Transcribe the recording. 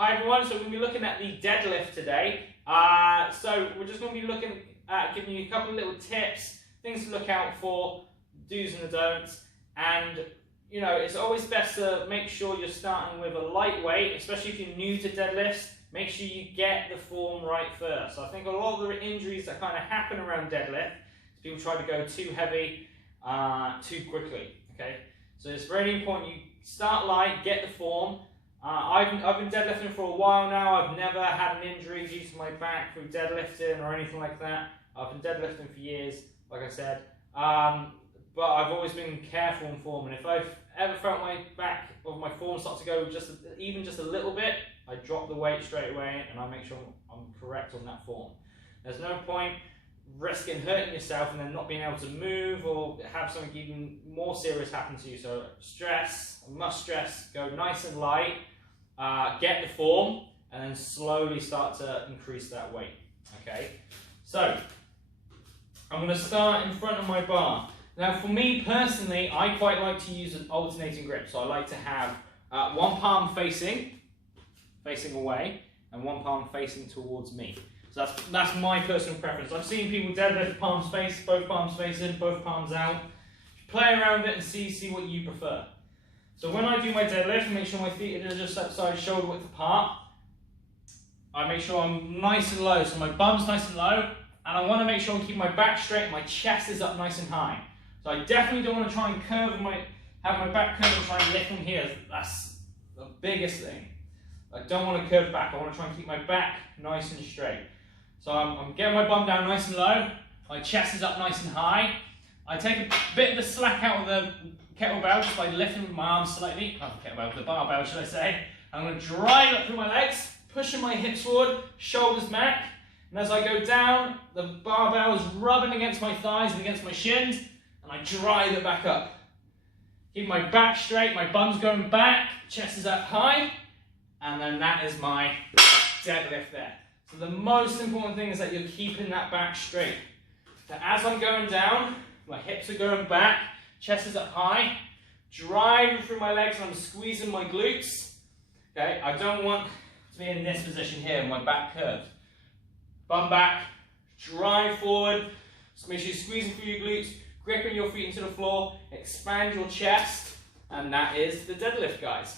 Hi everyone, so we're going to be looking at the deadlift today. So we're just going to be looking at giving you a couple of little tips, things to look out for, do's and the don'ts. And you know, it's always best to make sure you're starting with a lightweight, especially if you're new to deadlifts. Make sure you get the form right first. So I think a lot of the injuries that kind of happen around deadlift is people try to go too heavy too quickly. Okay, so it's very important you start light, get the form. I've been deadlifting for a while now. I've never had an injury due to my back through deadlifting or anything like that. I've been deadlifting for years, like I said. But I've always been careful in form, and if I've ever felt my back or my form start to go even just a little bit, I drop the weight straight away and I make sure I'm correct on that form. There's no point risking hurting yourself and then not being able to move or have something even more serious happen to you. So must stress, go nice and light, get the form, and then slowly start to increase that weight. Okay, so I'm going to start in front of my bar. Now for me personally, I quite like to use an alternating grip. So I like to have one palm facing away and one palm facing towards me. So that's my personal preference. I've seen people deadlift palms face, both palms facing, both palms out. Play around with it and see what you prefer. So when I do my deadlift, make sure my feet are just outside shoulder width apart. I make sure I'm nice and low, so my bum's nice and low, and I want to make sure I'm keeping my back straight and my chest is up nice and high. So I definitely don't want to try and have my back curve and try and lift from here. That's the biggest thing. I don't want to curve back. I want to try and keep my back nice and straight. So I'm getting my bum down nice and low. My chest is up nice and high. I take a bit of the slack out of the kettlebell just by lifting with my arms slightly. Not the kettlebell, the barbell, should I say. I'm going to drive up through my legs, pushing my hips forward, shoulders back. And as I go down, the barbell is rubbing against my thighs and against my shins, and I drive it back up. Keep my back straight, my bum's going back, chest is up high, and then that is my deadlift there. So the most important thing is that you're keeping that back straight. So as I'm going down, my hips are going back, chest is up high, driving through my legs, and I'm squeezing my glutes. Okay, I don't want to be in this position here, my back curved. Bum back, drive forward, so make sure you're squeezing through your glutes, gripping your feet into the floor, expand your chest, and that is the deadlift, guys.